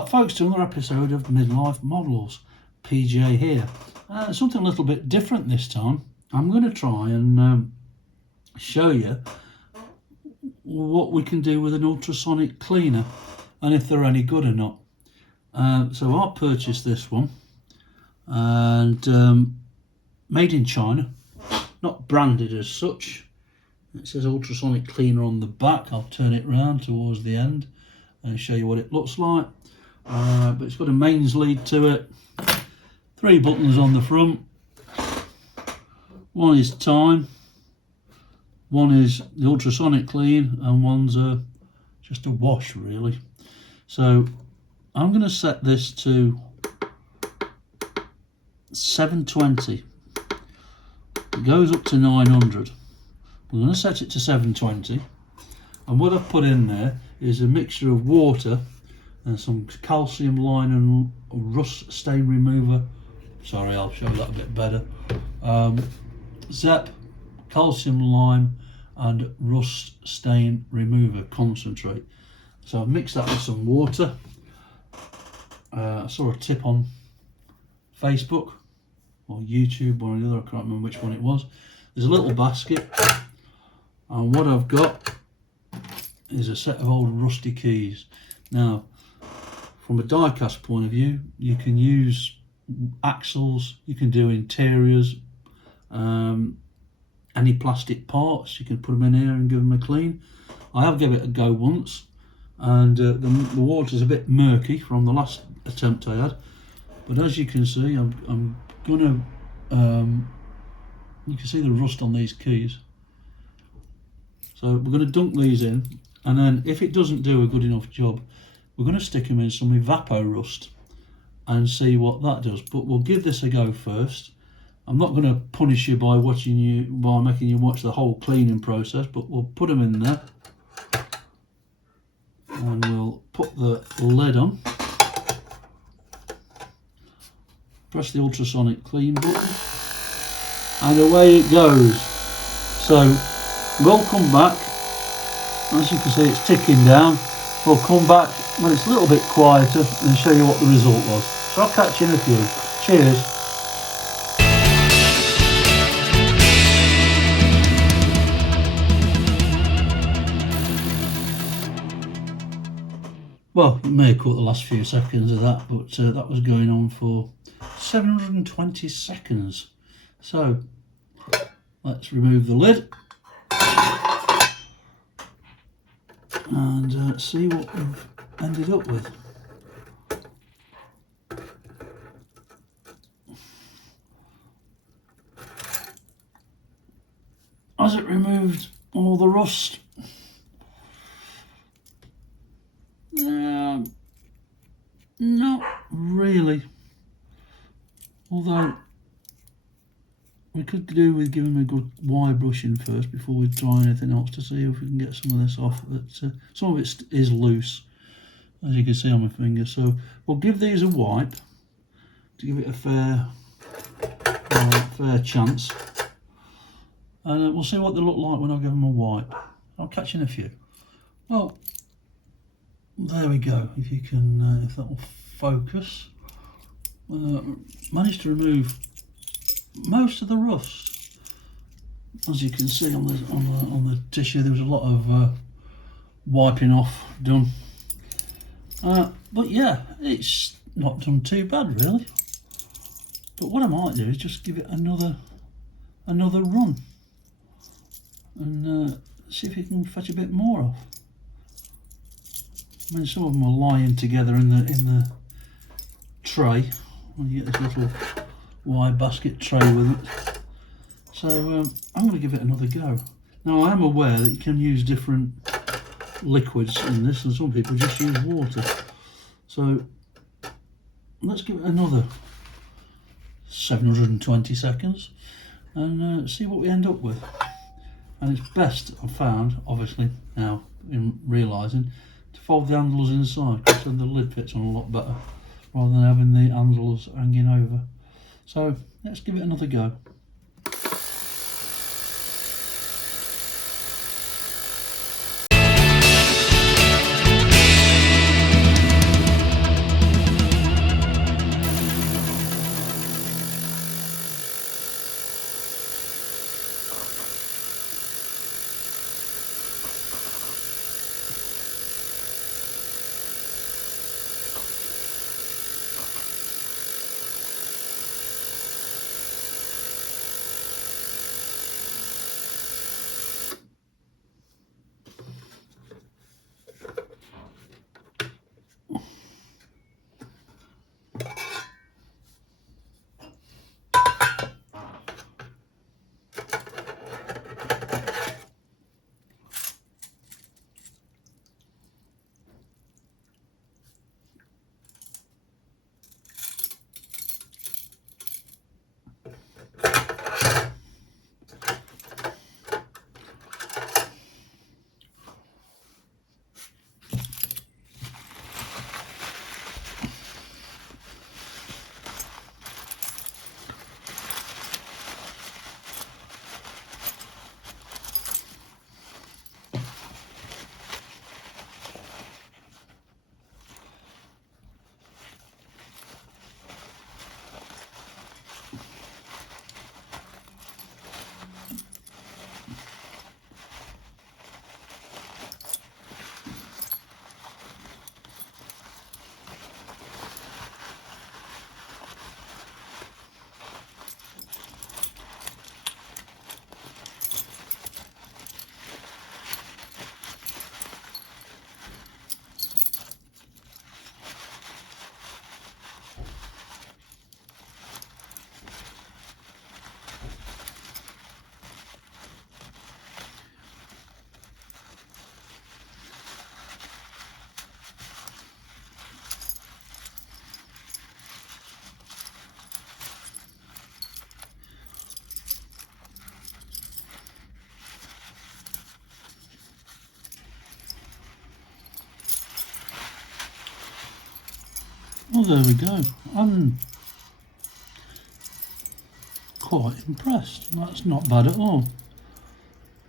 back, folks, to another episode of Midlife Models. PJ here. Something a little bit different this time. I'm going to try and show you what we can do with an ultrasonic cleaner and if they're any good or not. So I purchased this one and made in China, not branded as such. It says ultrasonic cleaner on the back. I'll turn it round towards the end and show you what it looks like. But it's got a mains lead to it, 3 buttons on the front. One is time, one is the ultrasonic clean, and one's just a wash really. So I'm going to set this to 720. It goes up to 900. I'm going to set it to 720, and what I've put in there is a mixture of water and some calcium line and rust stain remover. Sorry, I'll show that a bit better. ZEP, calcium lime and rust stain remover concentrate. So I've mixed that with some water. I saw a tip on Facebook or YouTube or another, I can't remember which one it was. There's a little basket, and what I've got is a set of old rusty keys. Now, from a die-cast point of view, you can use axles, you can do interiors, any plastic parts, you can put them in here and give them a clean. I have given it a go once, and the water's a bit murky from the last attempt I had, but as you can see, I'm gonna you can see the rust on these keys. So we're going to dunk these in, and then if it doesn't do a good enough job, we're going to stick them in some Evapo rust and see what that does. But we'll give this a go first. I'm not going to punish you by making you watch the whole cleaning process, but we'll put them in there and we'll put the lid on. Press the ultrasonic clean button, and away it goes. So we'll come back. As you can see, it's ticking down. We'll come back when it's a little bit quieter and show you what the result was. So I'll catch you in a few. Cheers. Well, you may have caught the last few seconds of that, but that was going on for 720 seconds. So let's remove the lid and see what we've ended up with. Has it removed all the rust? Not really, although we could do with giving them a good wire brushing first before we try anything else to see if we can get some of this off. Some of it is loose, as you can see on my finger, so we'll give these a wipe to give it a fair chance, and we'll see what they look like when I give them a wipe. I'll catch you in a few. Well, there we go. If you can, if that will focus, managed to remove most of the rust. As you can see on the tissue, there was a lot of wiping off done. But yeah, it's not done too bad really. But what I might do is just give it another run and see if you can fetch a bit more off. I mean, some of them are lying together in the tray. And you get this little wide basket tray with it. So I'm going to give it another go. Now I am aware that you can use different liquids in this, and some people just use water. So let's give it another 720 seconds and see what we end up with. And it's best, I've found, obviously now in realising, to fold the handles inside, because then the lid fits on a lot better rather than having the handles hanging over. So let's give it another go. Well, there we go. I'm quite impressed. That's not bad at all.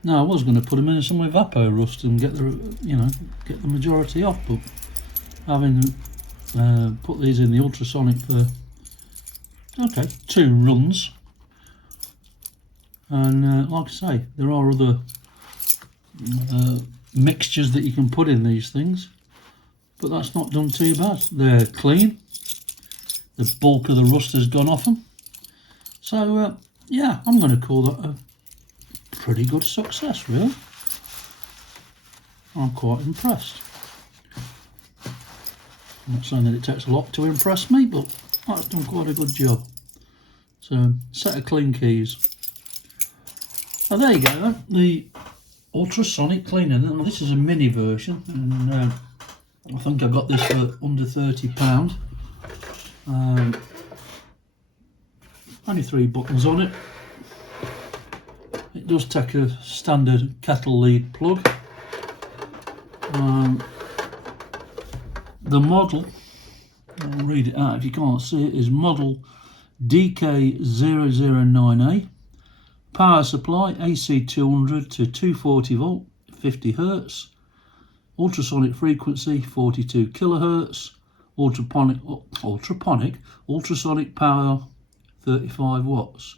Now I was going to put them in some Evapo rust and get the, get the majority off, but having put these in the ultrasonic for 2 runs, and like I say, there are other mixtures that you can put in these things, but that's not done too bad. They're clean. The bulk of the rust has gone off them. So yeah, I'm going to call that a pretty good success, really. I'm quite impressed. I'm not saying that it takes a lot to impress me, but that's done quite a good job. So, set of clean keys. So there you go then, the Ultrasonic Cleaner. Now, this is a mini version, and I think I got this for under £30. Only 3 buttons on it. It does take a standard kettle lead plug. The model, I'll read it out if you can't see it, is model DK009A. Power supply AC 200 to 240 volt, 50 Hz. Ultrasonic frequency 42 kilohertz. Ultrasonic power 35 watts.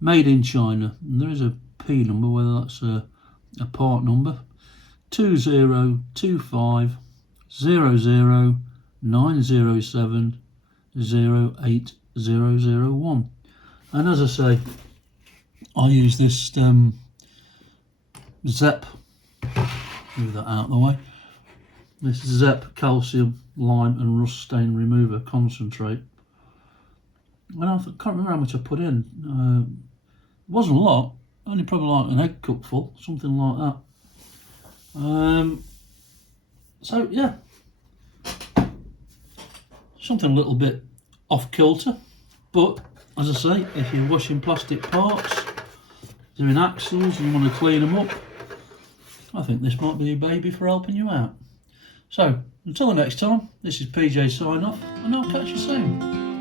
Made in China. And there is a P number, whether that's a part number. 2025 00907 08001. And as I say, I use this ZEP, move that out of the way, this ZEP calcium, lime and rust stain remover concentrate. And I can't remember how much I put in. It wasn't a lot, only probably like an egg cupful, something like that. So yeah, something a little bit off kilter, but as I say, if you're washing plastic parts, doing axles and you want to clean them up, I think this might be a baby for helping you out. So until the next time, this is PJ sign off, and I'll catch you soon.